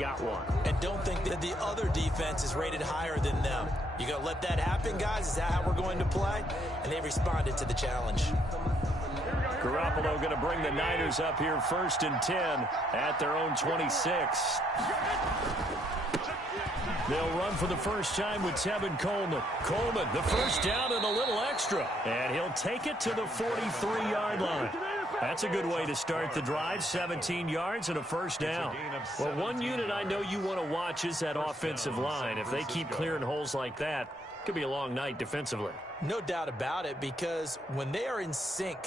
got one. And don't think that the other defense is rated higher than them. You going to let that happen, guys? Is that how we're going to play? And they responded to the challenge. Garoppolo going to bring the Niners up here 1st and 10 at their own 26. They'll run for the first time with Tevin Coleman. Coleman, the first down and a little extra. And he'll take it to the 43-yard line. That's a good way to start the drive, 17 yards and a first down. Well, one unit I know you want to watch is that offensive line. If they keep clearing holes like that, it could be a long night defensively. No doubt about it, because when they are in sync,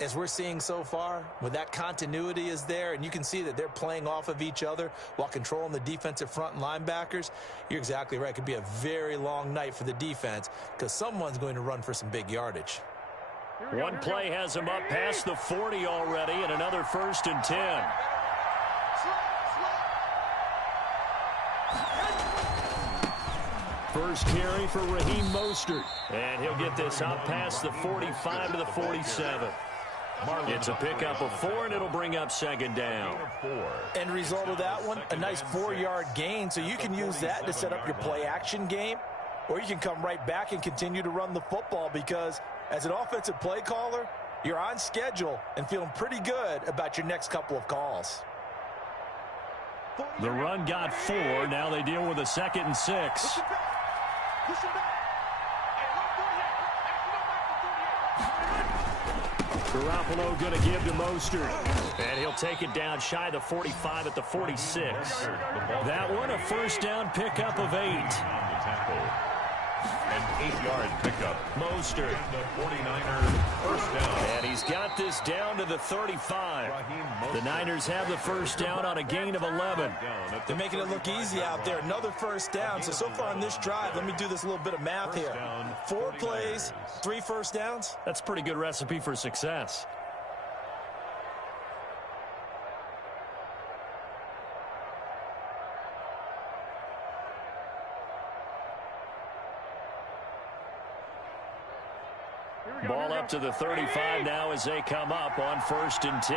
as we're seeing so far, when that continuity is there, and you can see that they're playing off of each other while controlling the defensive front and linebackers, you're exactly right. It could be a very long night for the defense because someone's going to run for some big yardage. One play has him up past the 40 already, and another 1st and 10. First carry for Raheem Mostert. And he'll get this up past the 45 to the 47. It's a pickup of 4, and it'll bring up 2nd down. End result of that one, a nice 4-yard gain, so you can use that to set up your play-action game, or you can come right back and continue to run the football because as an offensive play caller, you're on schedule and feeling pretty good about your next couple of calls. The run got 4. Now they deal with a 2nd and 6. Garoppolo going to give to Mostert. And he'll take it down shy of the 45 at the 46. That one, a first down pickup of 8. An 8-yard pickup. Mostert. The 49ers first down. And he's got this down to the 35. The Niners have the first down on a gain of 11. They're making it look easy out there. Another first down. So far on this drive, let me do this little bit of math here. 4 plays, 3 first downs. That's a pretty good recipe for success. Ball up to the 35 now as they come up on 1st and 10.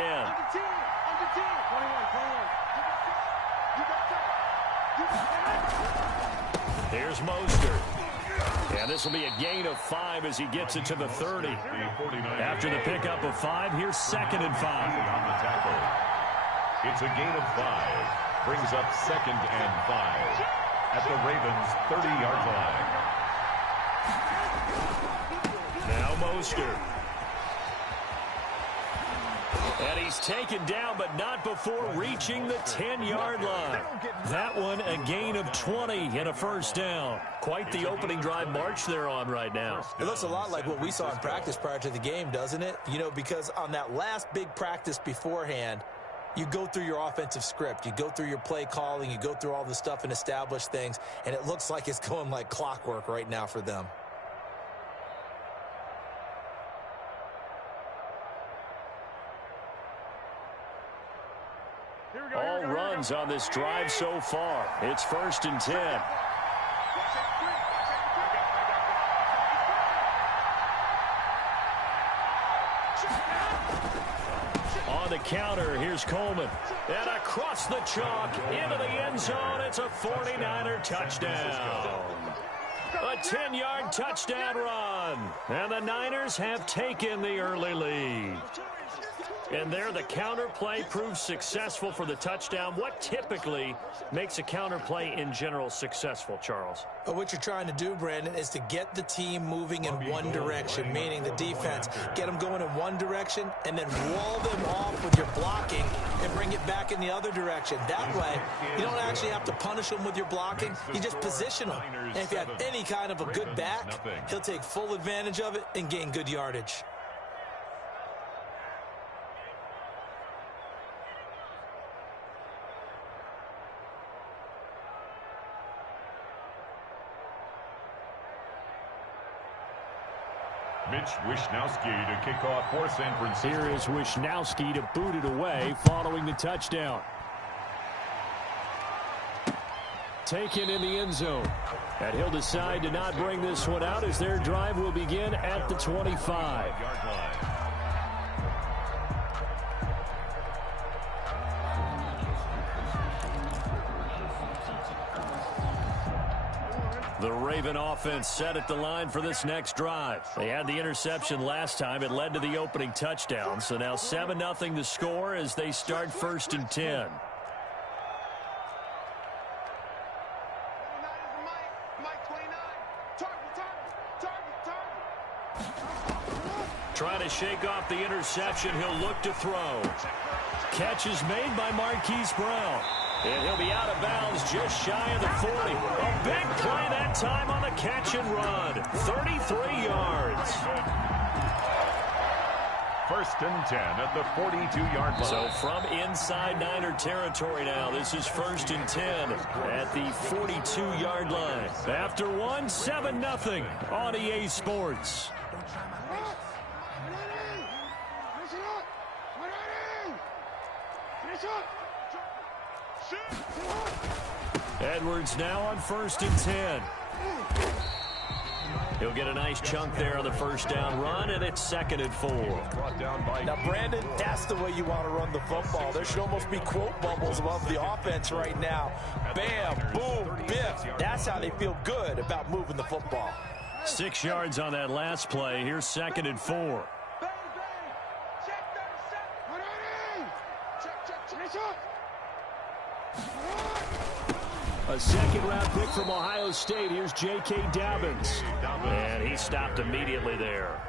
Here's Mostert. And this will be a gain of 5 as he gets it to the 30. After the pickup of 5, here's 2nd and 5. It's a gain of 5. Brings up 2nd and 5 at the Ravens' 30-yard line. Now Mostert. And he's taken down, but not before reaching the 10-yard line. That one, a gain of 20 and a first down. Quite the opening drive march they're on right now. It looks a lot like what we saw in practice prior to the game, doesn't it? You know, because on that last big practice beforehand, you go through your offensive script. You go through your play calling. You go through all the stuff and establish things. And it looks like it's going like clockwork right now for them. All runs on this drive so far. It's 1st and 10. On the counter, here's Coleman. And across the chalk, into the end zone. It's a 49er touchdown. A 10-yard touchdown run. And the Niners have taken the early lead. And there, the counter play proves successful for the touchdown. What typically makes a counter play in general successful, Charles? What you're trying to do, Brandon, is to get the team moving in one direction, meaning the defense. Get them going in one direction and then wall them off with your blocking and bring it back in the other direction. That way, you don't actually have to punish them with your blocking. You just position them. And if you have any kind of a good back, he'll take full advantage of it and gain good yardage. Mitch Wishnowsky to kick off for San Francisco. Here is Wishnowsky to boot it away following the touchdown. Taken in the end zone. And he'll decide to not bring this one out as their drive will begin at the 25. The Raven offense set at the line for this next drive. They had the interception last time. It led to the opening touchdown. So now 7-0 the score as they start 1st and 10. Trying to shake off the interception. He'll look to throw. Catch is made by Marquise Brown. And he'll be out of bounds just shy of the 40. A big play that time on the catch and run. 33 yards. 1st and 10 at the 42-yard line. So from inside Niner territory now, this is 1st and 10 at the 42-yard line. After 7-0 on EA Sports. Edwards now on 1st and 10. He'll get a nice chunk there on the 1st down run, and it's 2nd and 4. Now, Brandon, that's the way you want to run the football. There should almost be quote bubbles above the offense right now. Bam, boom, biff. That's how they feel good about moving the football. 6 yards on that last play. Here's 2nd and 4. A 2nd-round pick from Ohio State. Here's J.K. Dobbins. And he stopped immediately there.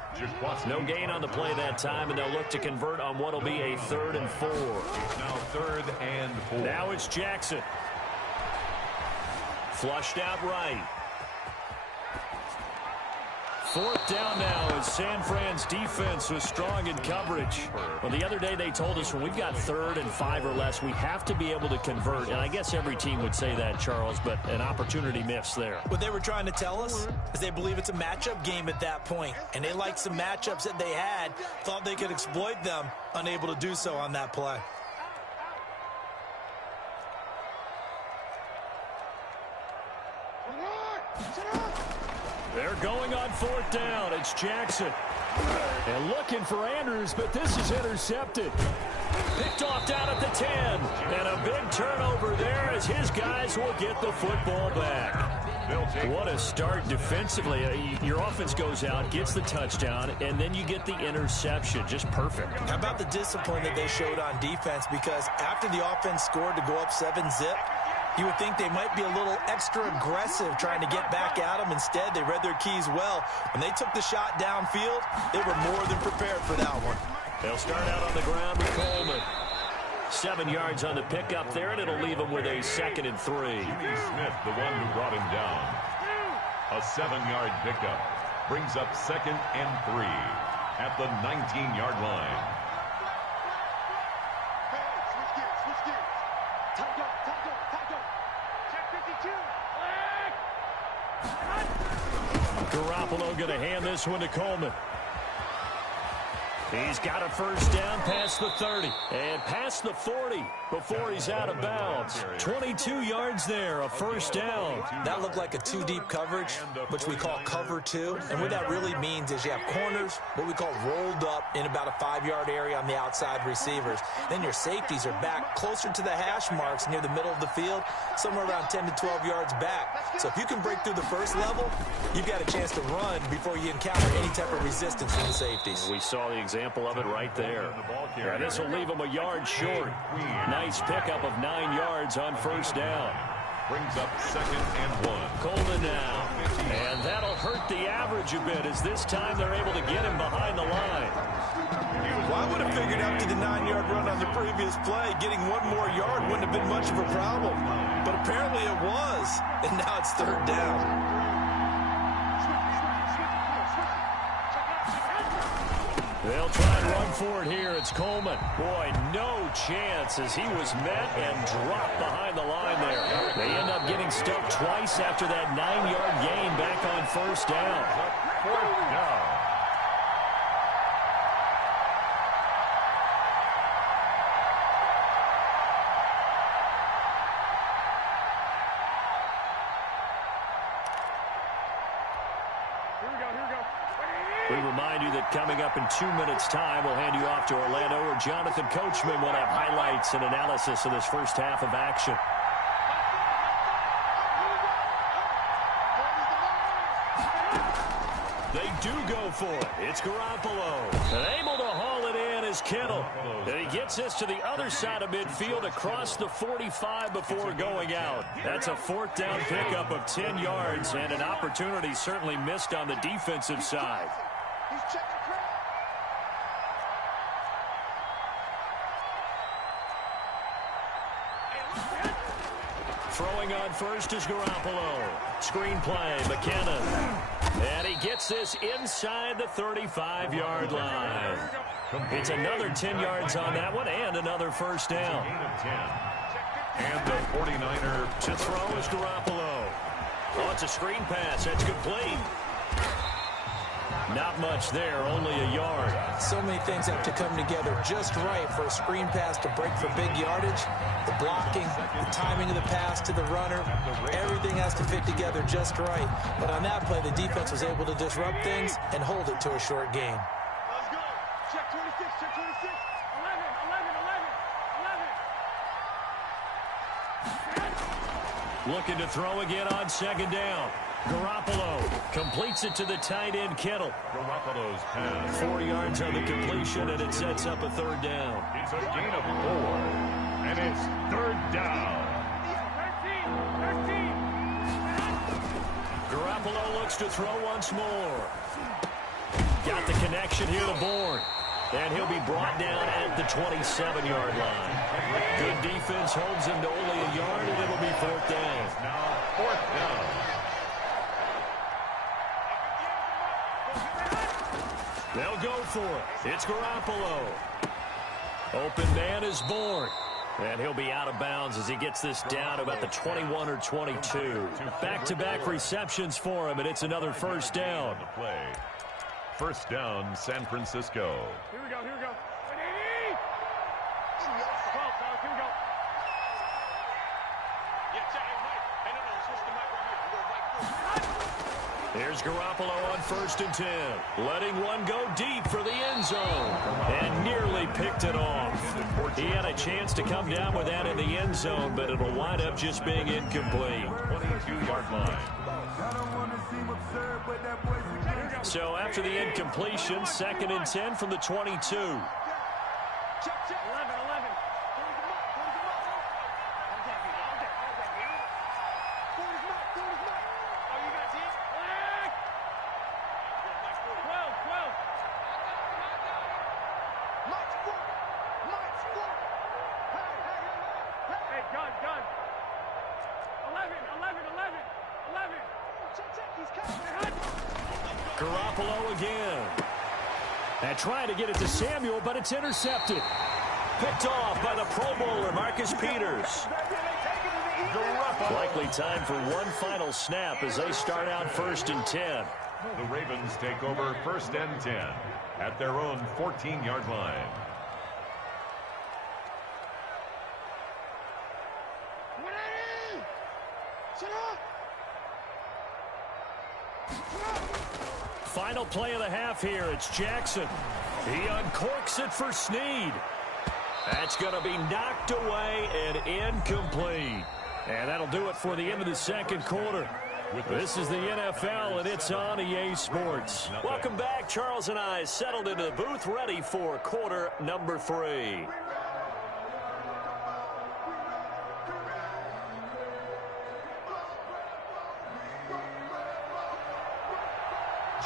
No gain on the play that time, and they'll look to convert on what will be a 3rd and 4. Now 3rd and 4. Now it's Jackson. Flushed out right. 4th down now as San Fran's defense was strong in coverage. Well, the other day they told us when we've got 3rd and 5 or less, we have to be able to convert. And I guess every team would say that, Charles, but an opportunity missed there. What they were trying to tell us is they believe it's a matchup game at that point. And they liked some matchups that they had, thought they could exploit them, unable to do so on that play. They're going on 4th down. It's Jackson. And looking for Andrews, but this is intercepted. Picked off down at the 10. And a big turnover there as his guys will get the football back. What a start defensively. Your offense goes out, gets the touchdown, and then you get the interception. Just perfect. How about the discipline that they showed on defense? Because after the offense scored to go up 7-zip, you would think they might be a little extra aggressive trying to get back at them. Instead, they read their keys well. When they took the shot downfield, they were more than prepared for that one. They'll start out on the ground with Coleman. 7 yards on the pickup there, and it'll leave him with a 2nd and 3. Jimmy Smith, the one who brought him down. A 7-yard pickup brings up 2nd and 3 at the 19-yard line. Garoppolo going to hand this one to Coleman. He's got a 1st down past the 30 and past the 40 before he's out of bounds. 22 yards there, a 1st down. That looked like a 2-deep coverage, which we call cover 2. And what that really means is you have corners, what we call rolled up in about a 5-yard area on the outside receivers. Then your safeties are back closer to the hash marks near the middle of the field, somewhere around 10 to 12 yards back. So if you can break through the first level, you've got a chance to run before you encounter any type of resistance from the safeties. We saw the example of it right there. And this will leave him a yard short. Nice pickup of 9 yards on 1st down. Brings up 2nd and 1. Coleman now. And that'll hurt the average a bit as this time they're able to get him behind the line. Well, I would have figured after the 9-yard run on the previous play, getting 1 more yard wouldn't have been much of a problem. But apparently it was. And now it's 3rd down. They'll try and run for it here. It's Coleman. Boy, no chance as he was met and dropped behind the line there. They end up getting stuck twice after that 9-yard gain back on 1st down. 4th down. We remind you that coming up in 2 minutes' time, we'll hand you off to Orlando, where Jonathan Coachman will have highlights and analysis of this first half of action. do go for it. It's Garoppolo. And able to haul it in is Kittle. And he gets this to the other side of midfield across the 45 before going out. That's a fourth down pickup of 10 yards and an opportunity certainly missed on the defensive side. Throwing on first is Garoppolo. Screen play, McKinnon. And he gets this inside the 35-yard line. It's another 10 yards on that one and another first down. And the 49er to throw is Garoppolo. Oh, it's a screen pass. That's complete. Not much there, only a yard. So many things have to come together just right for a screen pass to break for big yardage. The blocking, the timing of the pass to the runner, everything has to fit together just right. But on that play, the defense was able to disrupt things and hold it to a short gain. Let's go. Check 26, check 26. 11, 11, 11, 11. Looking to throw again on second down. Garoppolo completes it to the tight end, Kittle. Garoppolo's pass. 4 yards on the completion, and it sets up a third down. It's a gain of 4, and it's third down. 13. Garoppolo looks to throw once more. Got the connection here to Bourne. And he'll be brought down at the 27-yard line. Good defense holds him to only a yard, and it'll be fourth down. Now fourth down. They'll go for it. It's Garoppolo. Open man is Bourne. And he'll be out of bounds as he gets this down about the 21 or 22. Back-to-back receptions for him, and it's another first down. On the play. First down, San Francisco. Here we go, here we go. 180. 12, fellas, here we go. Yeah, check. Hey, Mike. Hey, no, switch the mic right here. We go right through. Here's Garoppolo on 1st and 10. Letting one go deep for the end zone. And nearly picked it off. He had a chance to come down with that in the end zone, but it'll wind up just being incomplete. 22-yard line. So after the incompletion, 2nd and 10 from the 22. Check, check. 11, 11. Garoppolo again. And trying to get it to Samuel, but it's intercepted. Picked off by the Pro Bowler, Marcus Peters. Likely time for one final snap as they start out 1st and 10. The Ravens take over 1st and 10 at their own 14-yard line. Final play of the half here. It's Jackson. He uncorks it for Snead. That's going to be knocked away and incomplete. And that'll do it for the end of the second quarter. This is the NFL, and it's on EA Sports. Welcome back. Charles and I settled into the booth, ready for quarter number 3.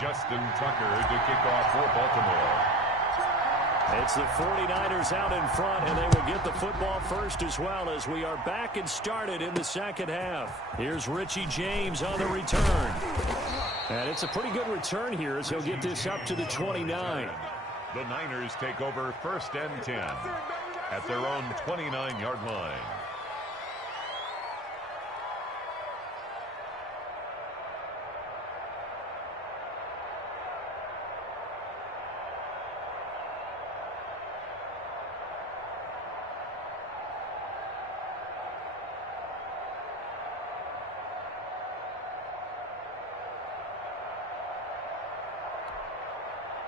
Justin Tucker to kick off for Baltimore. It's the 49ers out in front, and they will get the football first as well as we are back and started in the second half. Here's Richie James on the return. And it's a pretty good return here as he'll get this up to the 29. The Niners take over 1st and 10 at their own 29-yard line.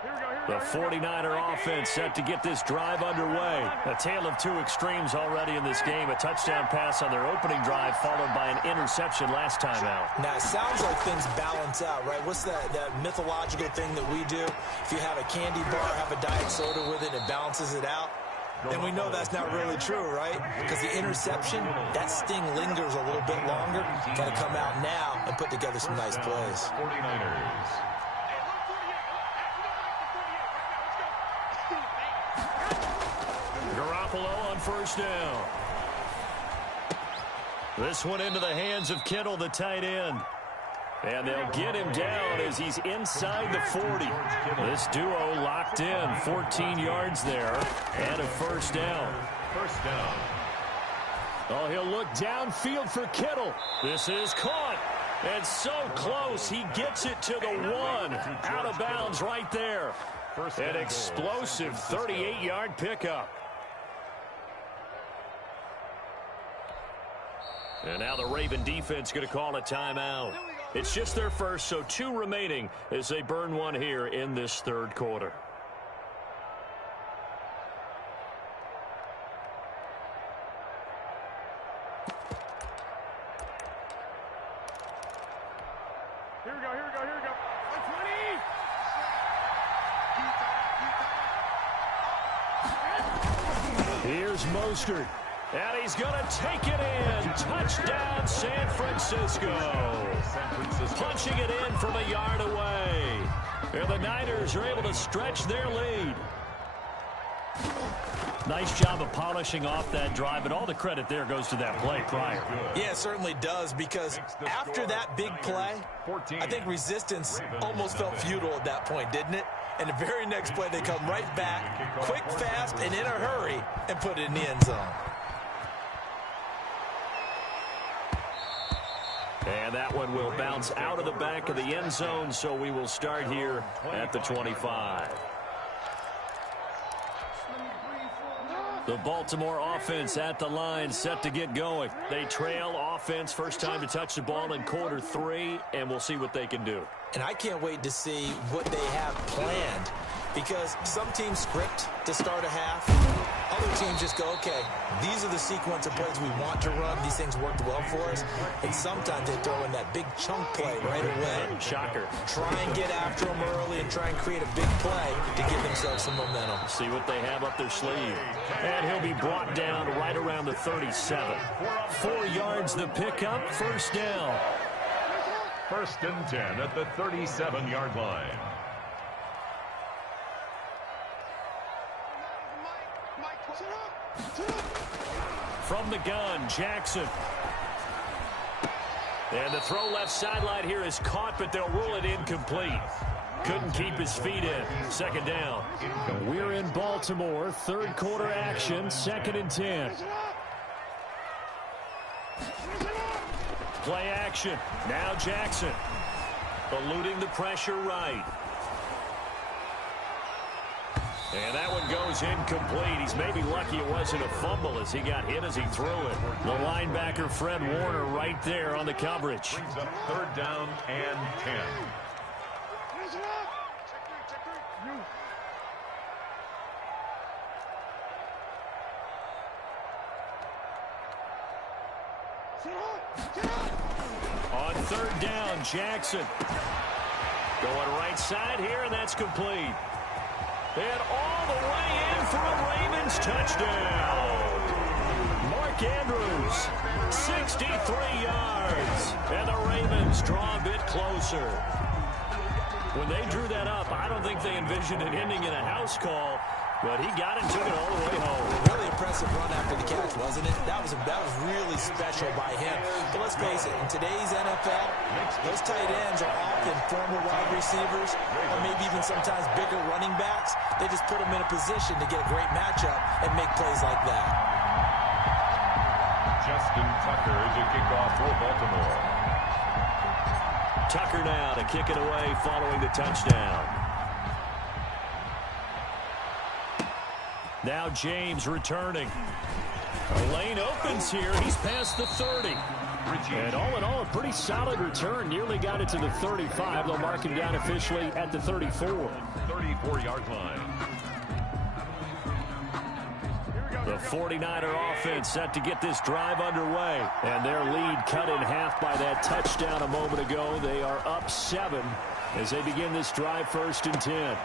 Here The 49er offense set to get this drive underway. A tale of two extremes already in this game. A touchdown pass on their opening drive followed by an interception last time out. Now, it sounds like things balance out, right? What's that mythological thing that we do? If you have a candy bar, have a diet soda with it, it balances it out. And we know that's not really true, right? Because the interception, that sting lingers a little bit longer. Got to come out now and put together some nice plays. 49ers. Garoppolo on first down. This one into the hands of Kittle, the tight end. And they'll get him down as he's inside the 40. This duo locked in, 14 yards there, and a first down. First down. Oh, he'll look downfield for Kittle. This is caught. And so close, he gets it to the 1. Out of bounds right there. An explosive 38-yard pickup. And now the Raven defense going to call a timeout. It's just their first, so 2 remaining as they burn one here in this third quarter. Here we go. Here's Mostert. And he's going to take it in. Touchdown, San Francisco. Punching it in from a yard away. And the Niners are able to stretch their lead. Nice job of polishing off that drive, but all the credit there goes to that play prior. Yeah, it certainly does, because after that big play, I think resistance almost felt futile at that point, didn't it? And the very next play, they come right back, quick, fast, and in a hurry, and put it in the end zone. And that one will bounce out of the back of the end zone, so we will start here at the 25. The Baltimore offense at the line, set to get going. They trail offense, first time to touch the ball in quarter 3, and we'll see what they can do. And I can't wait to see what they have planned, because some teams script to start a half. Other teams just go, okay, these are the sequence of plays we want to run. These things worked well for us. And sometimes they throw in that big chunk play right away. Shocker. Try and get after them early and try and create a big play to give themselves some momentum. See what they have up their sleeve. And he'll be brought down right around the 37. 4 yards the pickup, first down. First and 10 at the 37-yard line. From the gun, Jackson. And the throw left sideline here is caught, but they'll rule it incomplete. Couldn't keep his feet in. Second down. We're in Baltimore. Third quarter action. 2nd and 10. Play action. Now Jackson. Eluding the pressure right. And that one goes incomplete. He's maybe lucky it wasn't a fumble as he got hit as he threw it. The linebacker, Fred Warner, right there on the coverage. Brings up third down and 10. On third down, Jackson. Going right side here, and that's complete. And all the way in for a Ravens touchdown. Mark Andrews, 63 yards. And the Ravens draw a bit closer. When they drew that up, I don't think they envisioned it ending in a house call, but he got it and took it all the way home. Really impressive run after the catch, wasn't it? That was really special by him. But let's face it, in today's NFL, those tight ends are often former wide receivers or maybe even sometimes bigger running backs. They just put them in a position to get a great matchup and make plays like that. Justin Tucker to kick off for Baltimore. Tucker now to kick it away following the touchdown. Now James returning. A lane opens here. He's past the 30. And all in all, a pretty solid return. Nearly got it to the 35. They'll mark him down officially at the 34. 34-yard line. The 49er offense set to get this drive underway. And their lead cut in half by that touchdown a moment ago. They are up 7 as they begin this drive, 1st and 10.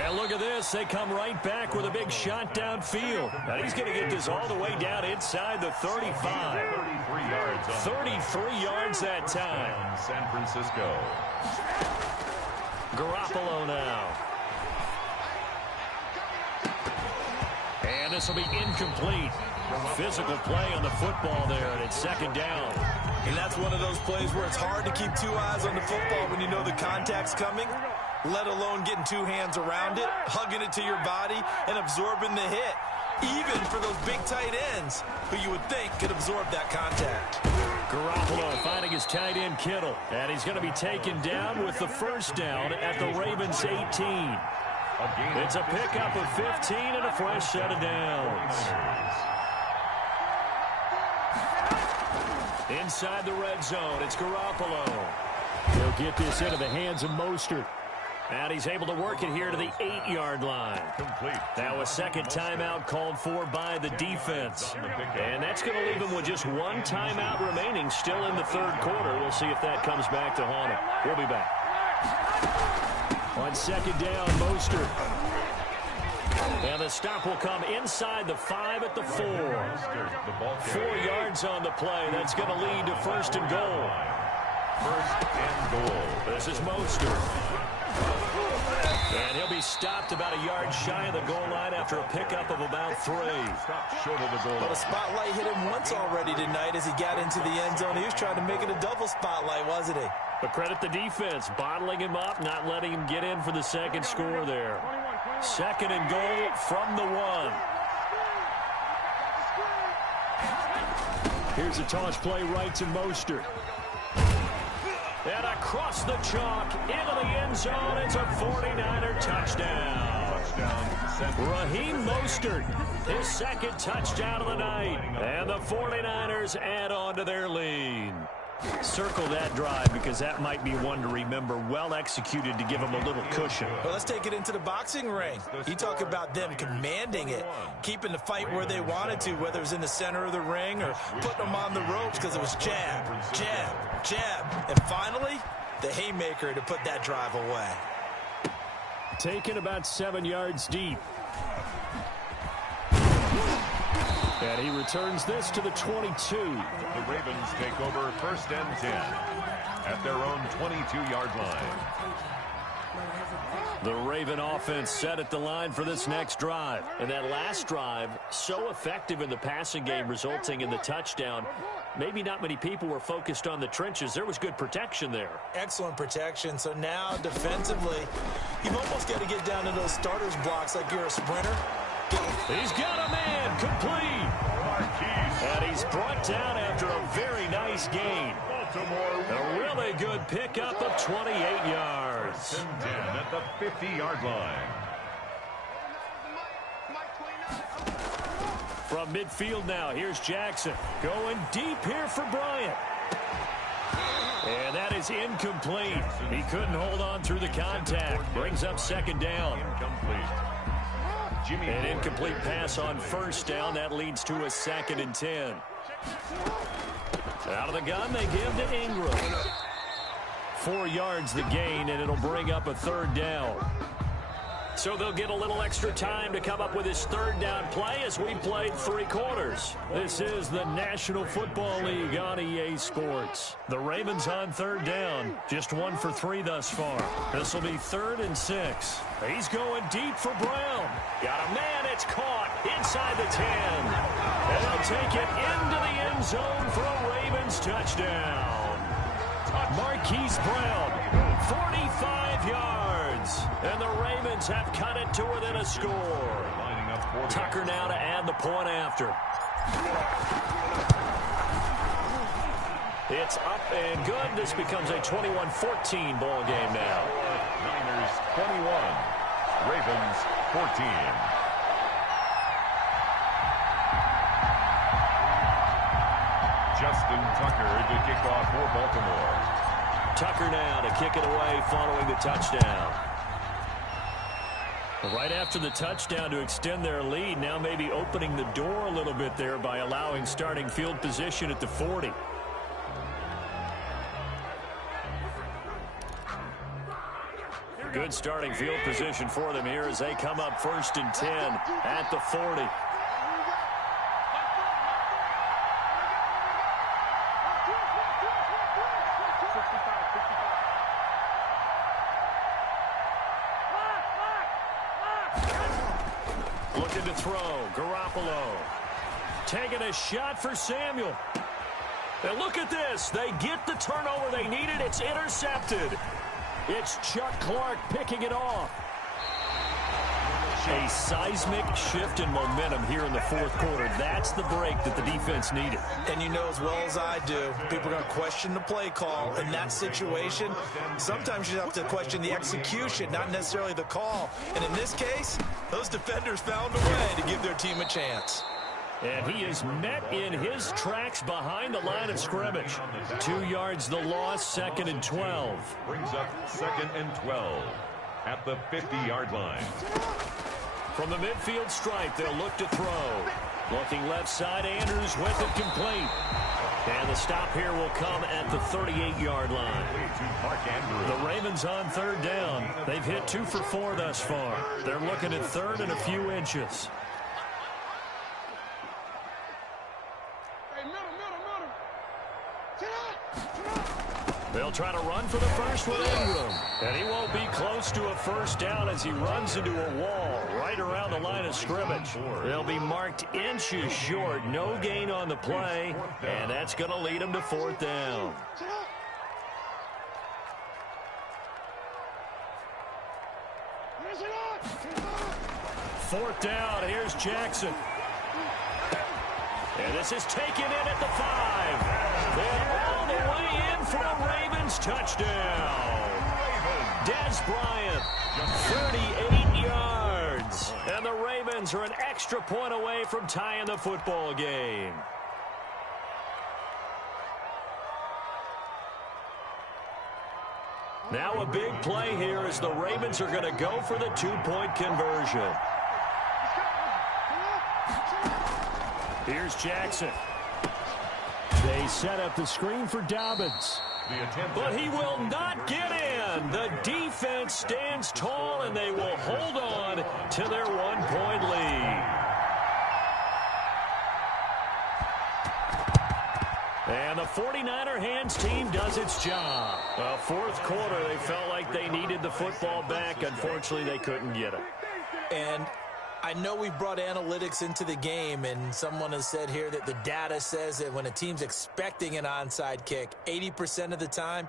And look at this. They come right back with a big shot downfield. And he's going to get this all the way down inside the 35. 33 yards. 33 yards that time. San Francisco. Garoppolo now. And this will be incomplete. Physical play on the football there, and it's 2nd down. And that's one of those plays where it's hard to keep 2 eyes on the football when you know the contact's coming, let alone getting 2 hands around it, hugging it to your body, and absorbing the hit, even for those big tight ends who you would think could absorb that contact. Garoppolo finding his tight end Kittle, and he's going to be taken down with the 1st down at the Ravens 18. It's a pickup of 15 and a fresh set of downs. Inside the red zone, it's Garoppolo. He'll get this into the hands of Mostert. And he's able to work it here to the 8-yard line. Complete. Now a second timeout called for by the defense. And that's going to leave him with just 1 timeout remaining still in the 3rd quarter. We'll see if that comes back to haunt him. We'll be back. On 2nd down, Mostert. And the stop will come inside the 5 at the 4. 4 yards on the play. That's going to lead to 1st and goal. 1st and goal. This is Mostert. And he'll be stopped about a yard shy of the goal line after a pickup of about 3. Stopped short of the goal line. But a spotlight hit him once already tonight as he got into the end zone. He was trying to make it a double spotlight, wasn't he? But credit the defense, bottling him up, not letting him get in for the 2nd score there. 2nd and goal from the 1. Here's a toss play right to Mostert. And across the chalk into the end zone. It's a 49er touchdown. Raheem Mostert, his 2nd touchdown of the night. And the 49ers add on to their lead. Circle that drive because that might be one to remember. Well executed to give them a little cushion. Well, let's take it into the boxing ring. You talk about them commanding it, keeping the fight where they wanted to, whether it was in the center of the ring or putting them on the ropes because it was jab, jab, jab. And finally, the haymaker to put that drive away. Taken about 7 yards deep. And he returns this to the 22. The Ravens take over 1st and 10 at their own 22-yard line. The Raven offense set at the line for this next drive. And that last drive, so effective in the passing game, resulting in the touchdown. Maybe not many people were focused on the trenches. There was good protection there. Excellent protection. So now defensively, you've almost got to get down to those starters blocks like you're a sprinter. He's got a man complete. And he's brought down after a very nice gain. A really good pickup of 28 yards. 10 at the 50-yard line. From midfield now, here's Jackson. Going deep here for Bryant. And that is incomplete. He couldn't hold on through the contact. Brings up 2nd down. An incomplete pass on 1st down. That leads to a 2nd and 10. Out of the gun, they give to Ingram. 4 yards the gain, and it'll bring up a 3rd down. So they'll get a little extra time to come up with his 3rd down play as we played 3 quarters. This is the National Football League on EA Sports. The Ravens on 3rd down. Just 1 for 3 thus far. This will be 3rd and 6. He's going deep for Brown. Got a man. It's caught inside the 10. And they'll take it into the end zone for a Ravens touchdown. Marquise Brown, 45 yards. And the Ravens have cut it to within a score. Tucker now to add the point after. It's up and good. This becomes a 21-14 ball game now. Niners 21, Ravens 14. Justin Tucker to kickoff for Baltimore. Tucker now to kick it away following the touchdown. Right after the touchdown to extend their lead, now maybe opening the door a little bit there by allowing starting field position at the 40. Good starting field position for them here as they come up 1st and 10 at the 40. Looking to throw, Garoppolo. Taking a shot for Samuel. And look at this. They get the turnover they needed. It's intercepted. It's Chuck Clark picking it off. A seismic shift in momentum here in the 4th quarter. That's the break that the defense needed. And you know as well as I do, people are going to question the play call in that situation. Sometimes you have to question the execution, not necessarily the call. And in this case, those defenders found a way to give their team a chance. And he is met in his tracks behind the line of scrimmage. 2 yards the loss, 2nd and 12. Brings up 2nd and 12 at the 50-yard line. From the midfield stripe, they'll look to throw. Looking left side, Andrews with it complete. And the stop here will come at the 38-yard line. The Ravens on 3rd down. They've hit 2 for 4 thus far. They're looking at 3rd and a few inches. They'll try to run for the first with Ingram. And he won't be close to a first down as he runs into a wall right around the line of scrimmage. They'll be marked inches short. No gain on the play. And that's going to lead them to 4th down. Fourth down. Here's Jackson. And this is taken in at the 5. Then all the way in for a Ravens touchdown. Des Bryant, 38 yards. And the Ravens are an extra point away from tying the football game. Now a big play here as the Ravens are going to go for the 2-point conversion. Here's Jackson. They set up the screen for Dobbins. But he will not get in. The defense stands tall, and they will hold on to their 1-point lead. And the 49er hands team does its job. Well, 4th quarter, they felt like they needed the football back. Unfortunately, they couldn't get it. And I know we've brought analytics into the game, and someone has said here that the data says that when a team's expecting an onside kick, 80% of the time,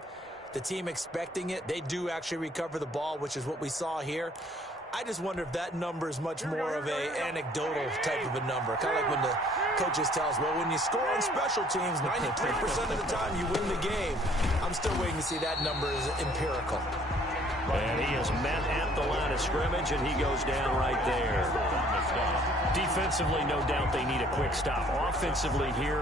the team expecting it, they do actually recover the ball, which is what we saw here. I just wonder if that number is much more of a anecdotal type of a number. Kind of like when the coaches tell us, well, when you score on special teams, 93% of the time you win the game. I'm still waiting to see that number is empirical. And he is met at the line of scrimmage, and he goes down right there. Defensively, no doubt they need a quick stop. Offensively here,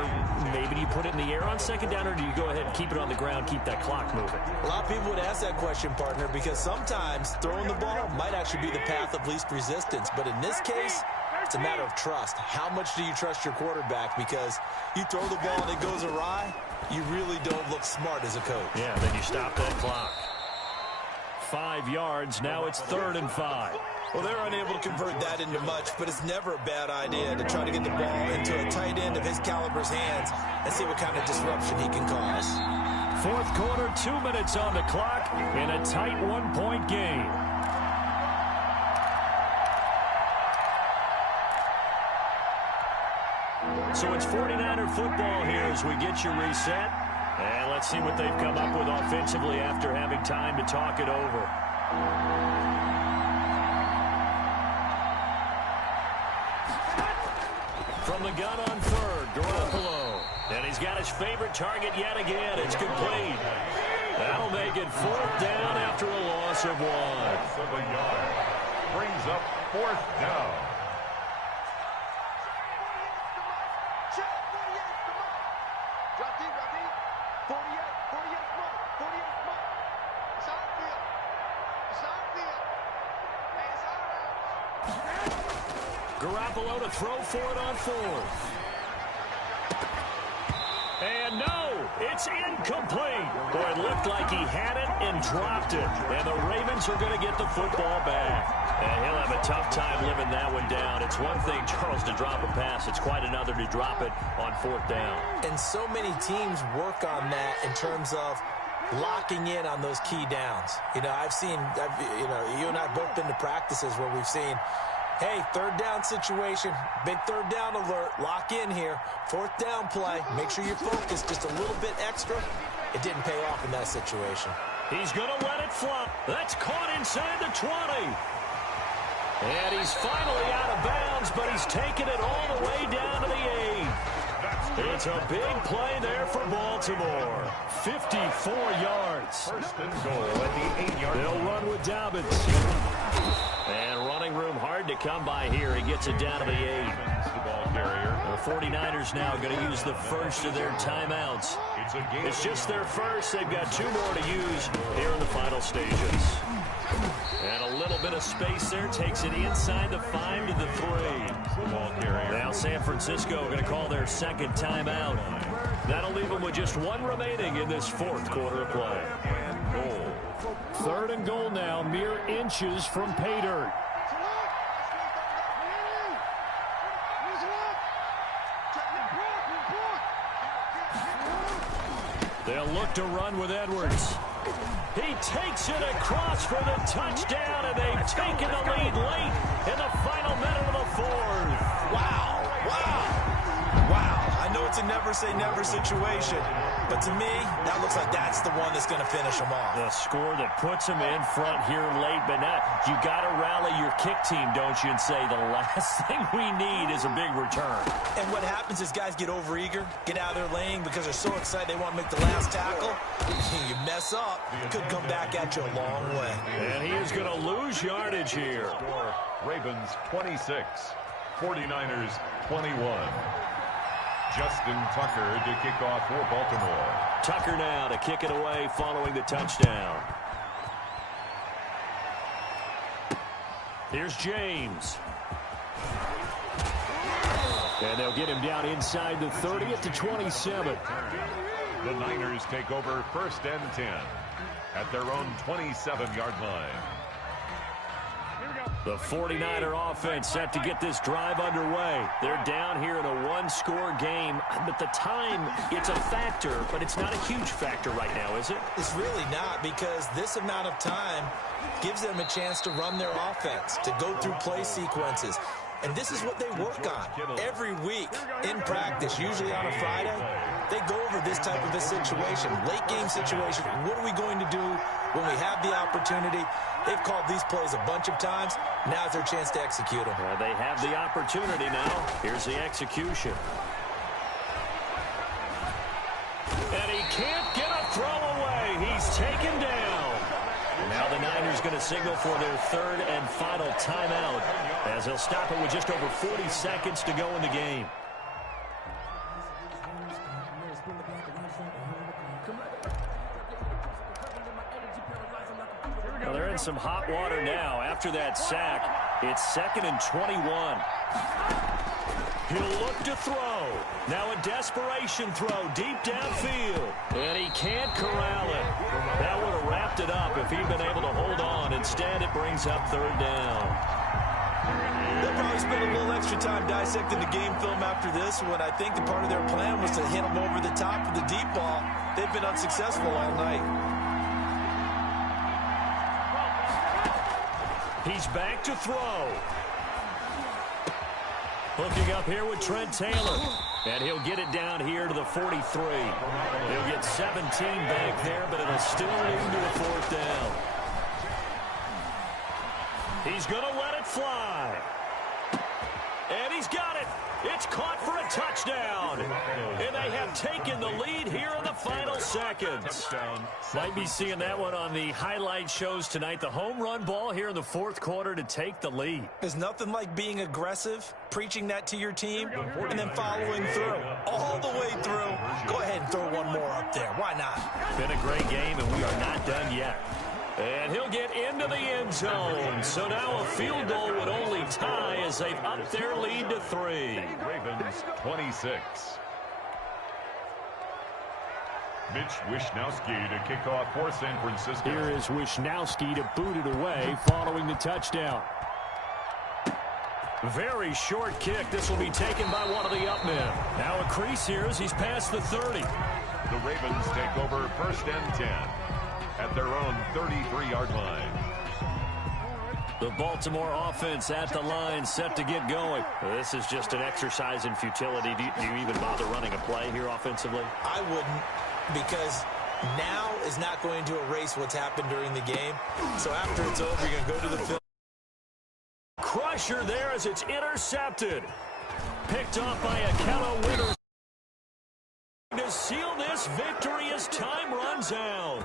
maybe do you put it in the air on 2nd down, or do you go ahead and keep it on the ground, keep that clock moving? A lot of people would ask that question, partner, because sometimes throwing the ball might actually be the path of least resistance. But in this case, it's a matter of trust. How much do you trust your quarterback? Because you throw the ball and it goes awry, you really don't look smart as a coach. Yeah, then you stop that clock. 5 yards. Now it's 3rd and 5. Well, they're unable to convert that into much, but it's never a bad idea to try to get the ball into a tight end of his caliber's hands and see what kind of disruption he can cause. 4th quarter, 2 minutes on the clock in a tight 1-point game. So it's 49er football here as we get you reset. And let's see what they've come up with offensively after having time to talk it over. From the gun on 3rd, Garoppolo. And he's got his favorite target yet again. It's complete. That'll make it 4th down after a loss of 1. Brings up 4th down. Garoppolo to throw for it on fourth. And no, it's incomplete. Boy, it looked like he had it and dropped it. And the Ravens are going to get the football back. And he'll have a tough time living that one down. It's one thing, Charles, to drop a pass. It's quite another to drop it on fourth down. And so many teams work on that in terms of locking in on those key downs. You know, you and I both been to practices where we've seen, hey, third down situation, big third down alert, lock in here, fourth down play, make sure you're focused just a little bit extra. It didn't pay off in that situation. He's going to let it fly. That's caught inside the 20. And he's finally out of bounds, but he's taken it all the way down to the 8. It's a big play there for Baltimore. 54 yards. First and goal at the 8-yard line. They'll run with Dobbins. And running room hard to come by here. He gets it down to the 8. The ball carrier. The 49ers now going to use the first of their timeouts. It's just their first. They've got 2 more to use here in the final stages. And a little bit of space there. Takes it inside the 5 to the 3. The ball carrier. Now San Francisco going to call their second timeout. That'll leave them with just 1 remaining in this fourth quarter of play. And goal. Third and goal now, mere inches from pay dirt. They'll look to run with Edwards. He takes it across for the touchdown, and they've taken the lead late in the final minute of the fourth. Wow, wow, wow. I know it's a never-say-never situation, but to me, that looks like that's the one that's going to finish them off. The score that puts them in front here late, but now you got to rally your kick team, don't you, and say the last thing we need is a big return. And what happens is guys get overeager, get out of their lane because they're so excited they want to make the last tackle. You mess up, it could come back at you a long way. And he is going to lose yardage here. Score, Ravens 26, 49ers 21. Justin Tucker to kick off for Baltimore. Tucker now to kick it away following the touchdown. Here's James. And they'll get him down inside the 30 at the 27. The Niners take over first and 10 at their own 27-yard line. The 49er offense set to get this drive underway. They're down here in a one-score game, but the time, it's a factor, but it's not a huge factor right now, is it? It's really not, because this amount of time gives them a chance to run their offense, to go through play sequences. And this is what they work on every week in practice, usually on a Friday. They go over this type of a situation, late game situation. What are we going to do when we have the opportunity? They've called these plays a bunch of times. Now's their chance to execute them. They have the opportunity now. Here's the execution. And he can't get a throw away. He's taken down. And now the Niners going to signal for their third and final timeout, as he'll stop it with just over 40 seconds to go in the game. Well, they're in some hot water now. After that sack, it's 2nd and 21. He'll look to throw. Now a desperation throw deep downfield. And he can't corral it. That would have wrapped it up if he'd been able to hold on. Instead, it brings up third down. They'll probably spend a little extra time dissecting the game film after this one. I think the part of their plan was to hit them over the top of the deep ball. They've been unsuccessful all night. He's back to throw. Hooking up here with Trent Taylor. And he'll get it down here to the 43. He'll get 17 back there, but it'll still lead to a fourth down. He's going to let it fly. And he's got it. It's caught for a touchdown. And they have taken the lead here in the final seconds. Might be seeing that one on the highlight shows tonight. The home run ball here in the fourth quarter to take the lead. There's nothing like being aggressive, preaching that to your team, and then following through. All the way through. Go ahead and throw one more up there. Why not? Been a great game, and we are not done yet. And he'll get into the end zone. So now a field goal would only tie as they've upped their lead to 3. Ravens 26. Mitch Wishnowsky to kick off for San Francisco. Here is Wishnowsky to boot it away following the touchdown. Very short kick. This will be taken by one of the up men. Now a crease here as he's past the 30. The Ravens take over 1st and 10 at their own 33-yard line. The Baltimore offense at the line, set to get going. This is just an exercise in futility. Do you even bother running a play here offensively? I wouldn't, because now is not going to erase what's happened during the game. So after it's over, you're going to go to the field. Crusher there as it's intercepted. Picked off by a Kello Withers to seal this victory as time runs out.